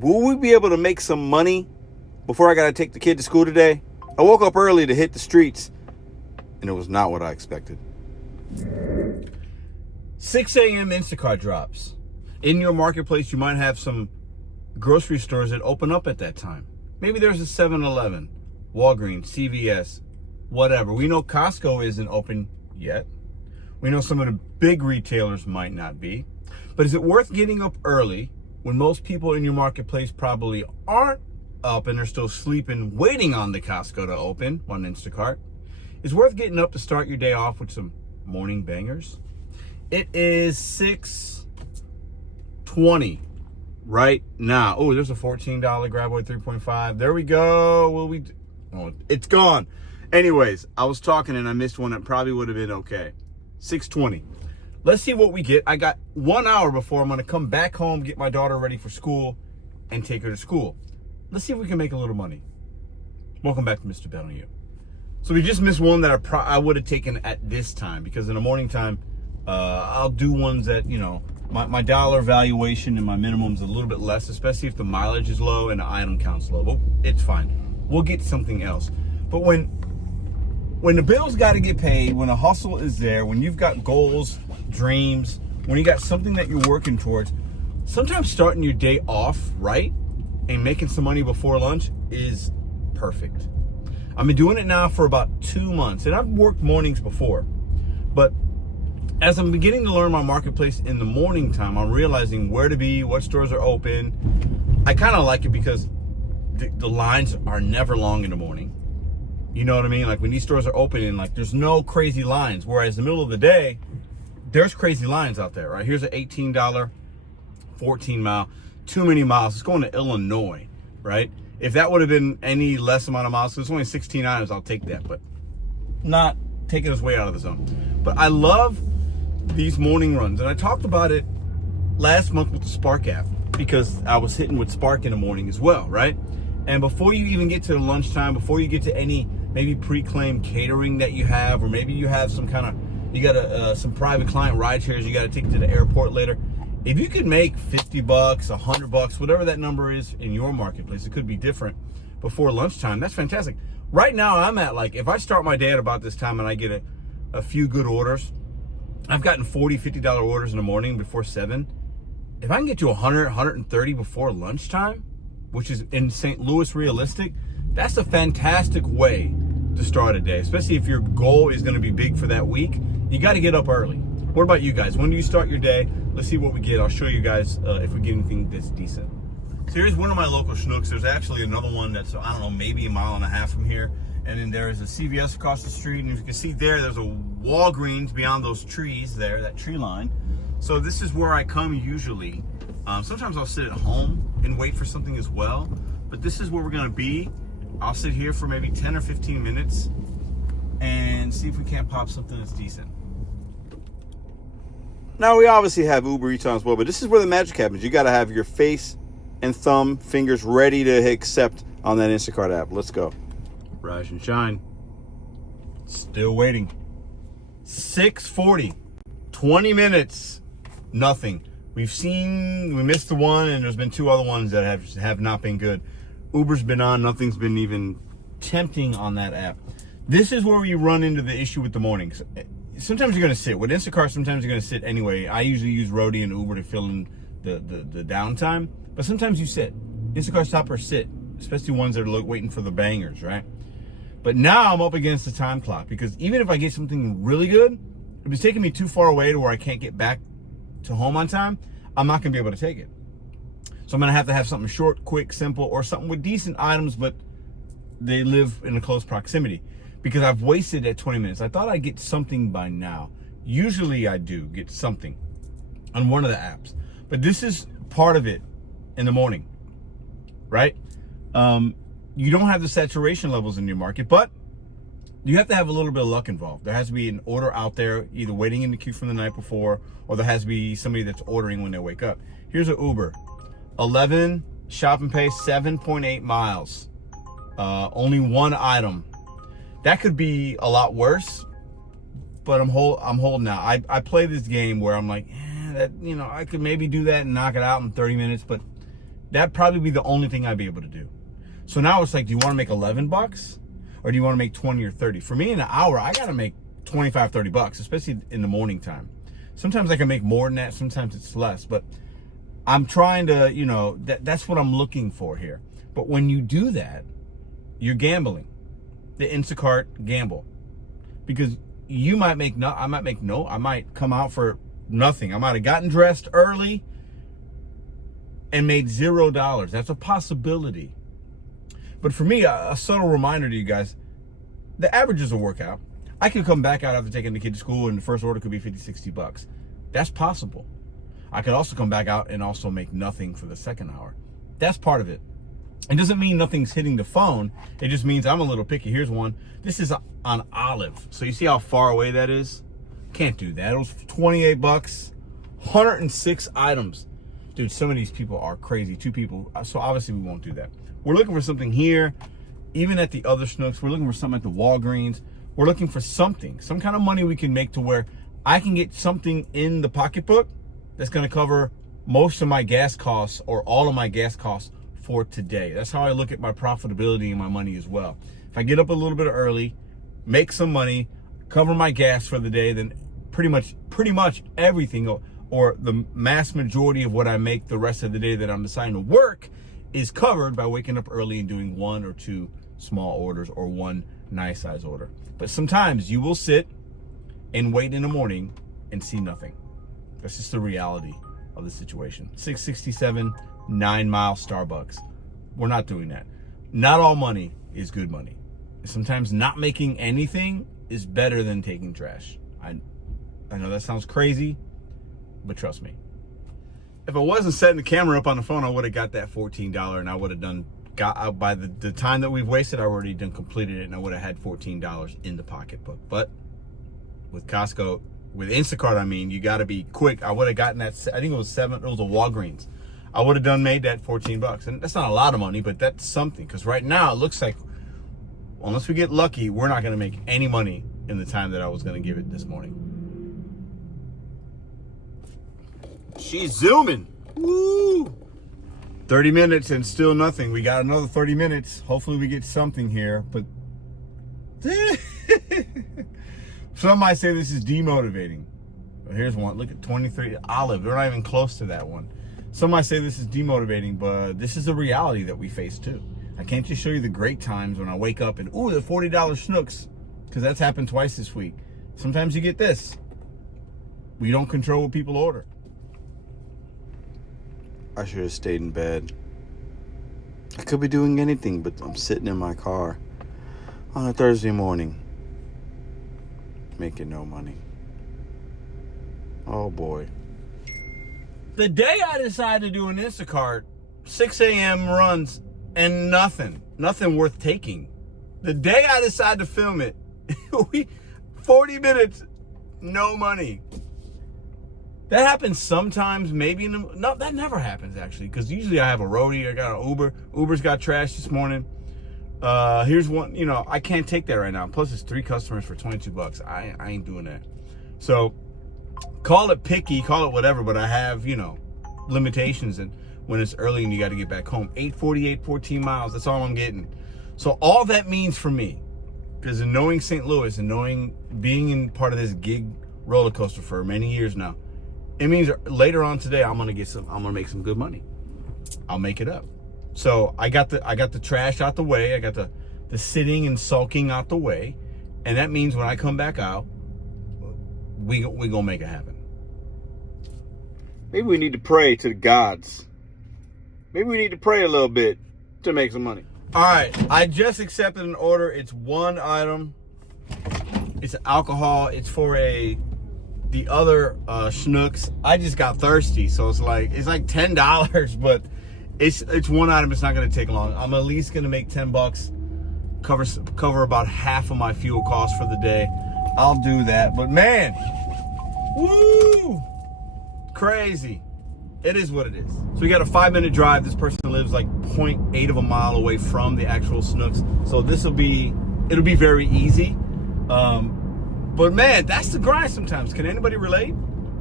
will we be able to make some money before I got to take the kid to school today? I woke up early to hit the streets, and it was not what I expected. 6 a.m. Instacart drops. In your marketplace, you might have some grocery stores that open up at that time. Maybe there's a 7-Eleven, Walgreens, CVS, whatever. We know Costco isn't open yet. We know some of the big retailers might not be. But is it worth getting up early when most people in your marketplace probably aren't up and they're still sleeping, waiting on the Costco to open on Instacart? It's worth getting up to start your day off with some morning bangers. It is 6:20 right now. Oh, there's a $14 Graboid 3.5. There we go. Oh, it's gone. Anyways, I was talking and I missed one that probably would have been okay. 6:20. Let's see what we get. I got 1 hour before I'm going to come back home, get my daughter ready for school, and take her to school. Let's see if we can make a little money. Welcome back to Mr.BetonYou. So we just missed one that I would have taken at this time, because in the morning time, I'll do ones that, my dollar valuation and my minimum's a little bit less, especially if the mileage is low and the item count's low. But it's fine. We'll get something else. But when the bills got to get paid, when a hustle is there, when you've got goals, dreams, when you got something that you're working towards, sometimes starting your day off right and making some money before lunch is perfect. I've been doing it now for about 2 months, and I've worked mornings before. But as I'm beginning to learn my marketplace in the morning time, I'm realizing where to be, what stores are open. I kind of like it because the lines are never long in the morning. You know what I mean? Like when these stores are open and like there's no crazy lines. Whereas in the middle of the day, there's crazy lines out there, right? Here's an $18, 14 mile, too many miles. It's going to Illinois, right? If that would have been any less amount of miles, so it's only 16 items, I'll take that, but not taking us way out of the zone. But I love these morning runs, and I talked about it last month with the Spark app because I was hitting with Spark in the morning as well, right? And before you even get to the lunchtime, before you get to any maybe pre-claimed catering that you have, or maybe you have some kind of, you got some private client ride shares you got to take to the airport later. If you could make $50, $100, whatever that number is in your marketplace, it could be different before lunchtime. That's fantastic. Right now, I'm at like, if I start my day at about this time and I get a few good orders, I've gotten $40, $50 orders in the morning before 7. If I can get to 100, 130 before lunchtime, which is in St. Louis realistic, that's a fantastic way to start a day, especially if your goal is going to be big for that week. You got to get up early. What about you guys? When do you start your day? Let's see what we get. I'll show you guys if we get anything that's decent. So here's one of my local schnooks. There's actually another one that's, I don't know, maybe a mile and a half from here. And then there's a CVS across the street. And as you can see there's a Walgreens beyond those trees there, that tree line. So this is where I come usually. Sometimes I'll sit at home and wait for something as well. But this is where we're going to be. I'll sit here for maybe 10 or 15 minutes and see if we can't pop something that's decent. Now, we obviously have Uber Eats on as well, but this is where the magic happens. You got to have your face and thumb, fingers ready to hit accept on that Instacart app. Let's go. Rise and shine. Still waiting. 6:40. 20 minutes. Nothing. We missed the one, and there's been 2 other ones that have not been good. Uber's been on. Nothing's been even tempting on that app. This is where we run into the issue with the mornings. Sometimes you're going to sit. With Instacart, sometimes you're going to sit anyway. I usually use Roadie and Uber to fill in the downtime. But sometimes you sit. Instacart shoppers sit, especially ones that are waiting for the bangers, right? But now I'm up against the time clock because even if I get something really good, if it's taking me too far away to where I can't get back to home on time, I'm not going to be able to take it. So I'm going to have something short, quick, simple, or something with decent items, but they live in a close proximity. Because I've wasted that 20 minutes. I thought I'd get something by now. Usually I do get something on one of the apps. But this is part of it in the morning, right? You don't have the saturation levels in your market, but you have to have a little bit of luck involved. There has to be an order out there, either waiting in the queue from the night before, or there has to be somebody that's ordering when they wake up. Here's an Uber. 11 shop and pay, 7.8 miles. Only 1 item. That could be a lot worse, but I'm holding out. I play this game where I'm like, I could maybe do that and knock it out in 30 minutes, but That'd probably be the only thing I'd be able to do. So now it's like, do you want to make $11 or do you want to make 20 or 30? For me in an hour, I got to make 25, $30, especially in the morning time. Sometimes I can make more than that. Sometimes it's less, but I'm trying to, you know, that's what I'm looking for here. But when you do that, you're gambling. The Instacart gamble. Because you might make I might come out for nothing. I might have gotten dressed early and made $0. That's a possibility. But for me, a subtle reminder to you guys, the average is a workout. I could come back out after taking the kid to school and the first order could be $50, $60. That's possible. I could also come back out and also make nothing for the second hour. That's part of it. It doesn't mean nothing's hitting the phone. It just means I'm a little picky. Here's one. This is on Olive. So you see how far away that is? Can't do that. It was $28, 106 items. Dude, some of these people are crazy. 2 people. So obviously we won't do that. We're looking for something here. Even at the other Snooks, we're looking for something at the Walgreens. We're looking for something, some kind of money we can make to where I can get something in the pocketbook that's going to cover most of my gas costs or all of my gas costs for today. That's how I look at my profitability and my money as well. If I get up a little bit early, make some money, cover my gas for the day, then pretty much everything or the mass majority of what I make the rest of the day that I'm deciding to work is covered by waking up early and doing 1 or 2 small orders or 1 nice size order. But sometimes you will sit and wait in the morning and see nothing. That's just the reality of the situation. 667 9 Mile Starbucks. We're not doing that. Not all money is good money. Sometimes not making anything is better than taking trash. I know that sounds crazy, but trust me. If I wasn't setting the camera up on the phone, I would have got that $14 and I would have by the time that we've wasted, I already completed it and I would have had $14 in the pocketbook. But with Costco, with Instacart, I mean, you got to be quick. I would have gotten that, I think it was a Walgreens. I would have made that $14. And that's not a lot of money, but that's something. Because right now it looks like, unless we get lucky, we're not going to make any money in the time that I was going to give it this morning. She's zooming. Woo! 30 minutes and still nothing. We got another 30 minutes. Hopefully we get something here. But some might say this is demotivating. Here's one. Look at 23. Olive. We're not even close to that one. Some might say this is demotivating, but this is the reality that we face too. I can't just show you the great times when I wake up and, ooh, the $40 Snooks, because that's happened twice this week. Sometimes you get this. We don't control what people order. I should have stayed in bed. I could be doing anything, but I'm sitting in my car on a Thursday morning, making no money. Oh boy. The day I decided to do an Instacart, 6 a.m. runs and nothing worth taking. The day I decided to film it, 40 minutes, no money. That happens sometimes, maybe. No, that never happens, actually, because usually I have a roadie. I got an Uber. Uber's got trash this morning. Here's one. You know, I can't take that right now. Plus, it's 3 customers for $22. I ain't doing that. So, call it picky, call it whatever, but I have, you know, limitations. And when it's early and you got to get back home. 8:48, 14 miles. That's all I'm getting. So, all that means for me, because in knowing St. Louis and knowing being in part of this gig roller coaster for many years now, it means later on today I'm gonna make some good money. I'll make it up. So I got the trash out the way. I got the sitting and sulking out the way, and that means when I come back out, we gonna make it happen. Maybe we need to pray to the gods. Maybe we need to pray a little bit to make some money. All right, I just accepted an order. It's 1 item. It's alcohol. It's for the other Snooks. I just got thirsty, so it's like $10, but it's 1 item. It's not gonna take long. I'm at least gonna make $10, cover about half of my fuel costs for the day. I'll do that. But man, woo, crazy. It is what it is. So we got a 5-minute drive. This person lives like 0.8 of a mile away from the actual Snooks, so it'll be very easy. But man, that's the grind sometimes. Can anybody relate?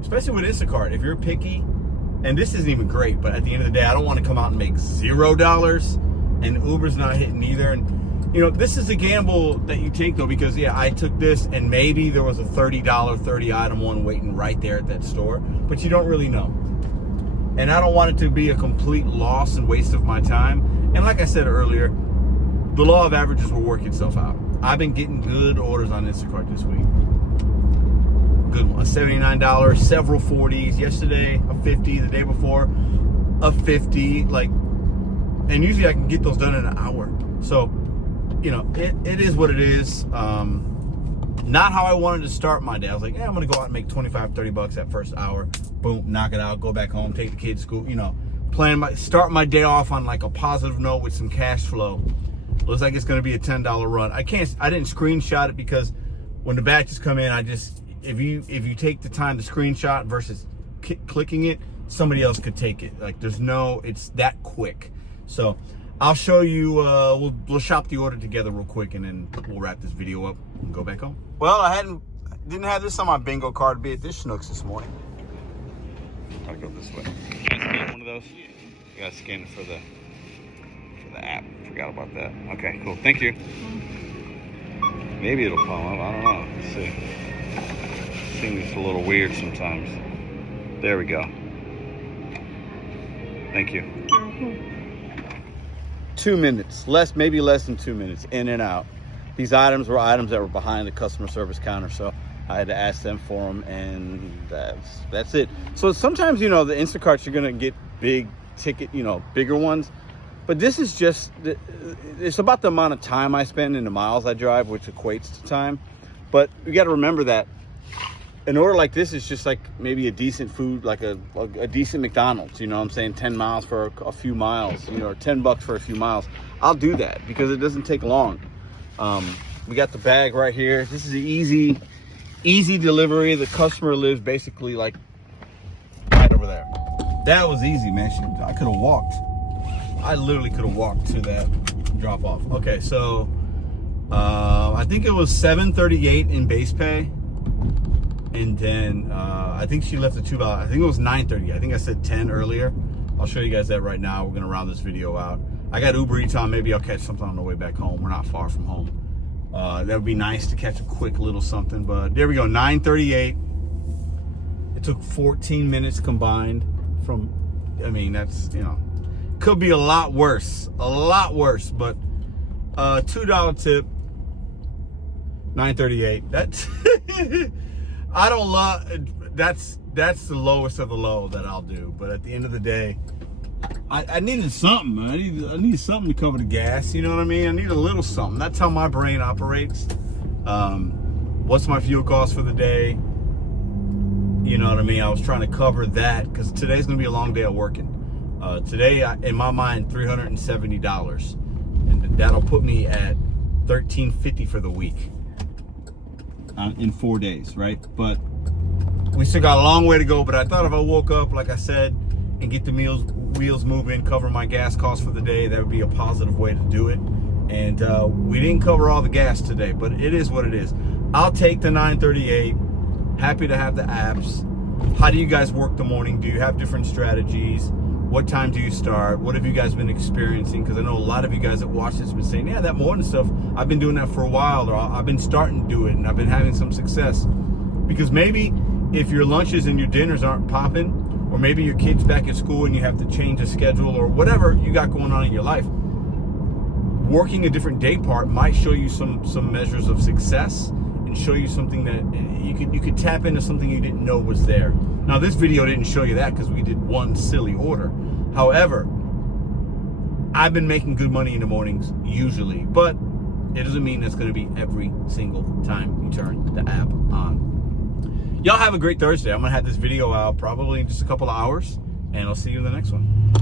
Especially with Instacart. If you're picky And this isn't even great, but at the end of the day, I don't want to come out and make $0, and Uber's not hitting either. And, you know, this is a gamble that you take, though, because, yeah, I took this, and maybe there was a $30, 30 item one waiting right there at that store, but you don't really know. And I don't want it to be a complete loss and waste of my time. And like I said earlier, the law of averages will work itself out. I've been getting good orders on Instacart this week. Good one. $79, several 40s. Yesterday, a 50. The day before, a 50. Like, and usually I can get those done in an hour. So, you know, it is what it is. Not how I wanted to start my day. I was like, yeah, I'm going to go out and make 25, 30 bucks that first hour. Boom, knock it out, go back home, take the kids to school. You know, start my day off on like a positive note with some cash flow. Looks like it's going to be a $10 run. I didn't screenshot it because when the batches come in, if you take the time to screenshot versus clicking it, somebody else could take it. Like it's that quick. So I'll show you, we'll shop the order together real quick, and then we'll wrap this video up and go back home. Well, I didn't have this on my bingo card to be at this Schnucks this morning. I'll go this way. Can I scan one of those? You gotta scan it for the app. Forgot about that. Okay, cool. Thank you. Maybe it'll pop up. I don't know. Let's see. This thing is a little weird sometimes. There we go. Thank you. 2 minutes. Maybe less than 2 minutes. In and out. These items were items that were behind the customer service counter, so I had to ask them for them, and that's it. So sometimes, you know, the Instacarts, you're gonna get big ticket, you know, bigger ones. But this is just, it's about the amount of time I spend and the miles I drive, which equates to time. But you got to remember that an order like this is just like maybe a decent food, like a decent McDonald's, you know what I'm saying? 10 miles for a few miles, you know, or 10 bucks for a few miles. I'll do that because it doesn't take long. We got the bag right here. This is an easy delivery. The customer lives basically like right over there. That was easy, man. I could have walked. I literally could have walked to that drop off. Okay, so I think it was $7.38 in base pay, and then I think she left the $2. I think it was $9.30. I think I said 10 earlier. I'll show you guys that right now. We're gonna round this video out. I got Uber Eats on. Maybe I'll catch something on the way back home. We're not far from home. That would be nice to catch a quick little something. But there we go. 9:38. It took 14 minutes combined. I mean, that's, you know. Could be a lot worse, but $2 tip, $9.38. That's I don't love. That's the lowest of the low that I'll do. But at the end of the day, I needed something. I needed something to cover the gas. You know what I mean? I need a little something. That's how my brain operates. What's my fuel cost for the day? You know what I mean? I was trying to cover that because today's gonna be a long day of working. Today, in my mind, $370, and that'll put me at $1,350 for the week in 4 days, right? But we still got a long way to go. But I thought if I woke up, like I said, and get the wheels moving, cover my gas costs for the day, that would be a positive way to do it. And we didn't cover all the gas today, but it is what it is. I'll take the 9:38. Happy to have the apps. How do you guys work the morning? Do you have different strategies? What time do you start? What have you guys been experiencing? Because I know a lot of you guys that watch this have been saying, yeah, that morning stuff, I've been doing that for a while, or I've been starting to do it, and I've been having some success. Because maybe if your lunches and your dinners aren't popping, or maybe your kid's back at school and you have to change a schedule, or whatever you got going on in your life, working a different day part might show you some measures of success and show you something that you could tap into, something you didn't know was there. Now, this video didn't show you that because we did one silly order. However, I've been making good money in the mornings usually, but it doesn't mean that's going to be every single time you turn the app on. Y'all have a great Thursday. I'm going to have this video out probably in just a couple of hours, and I'll see you in the next one.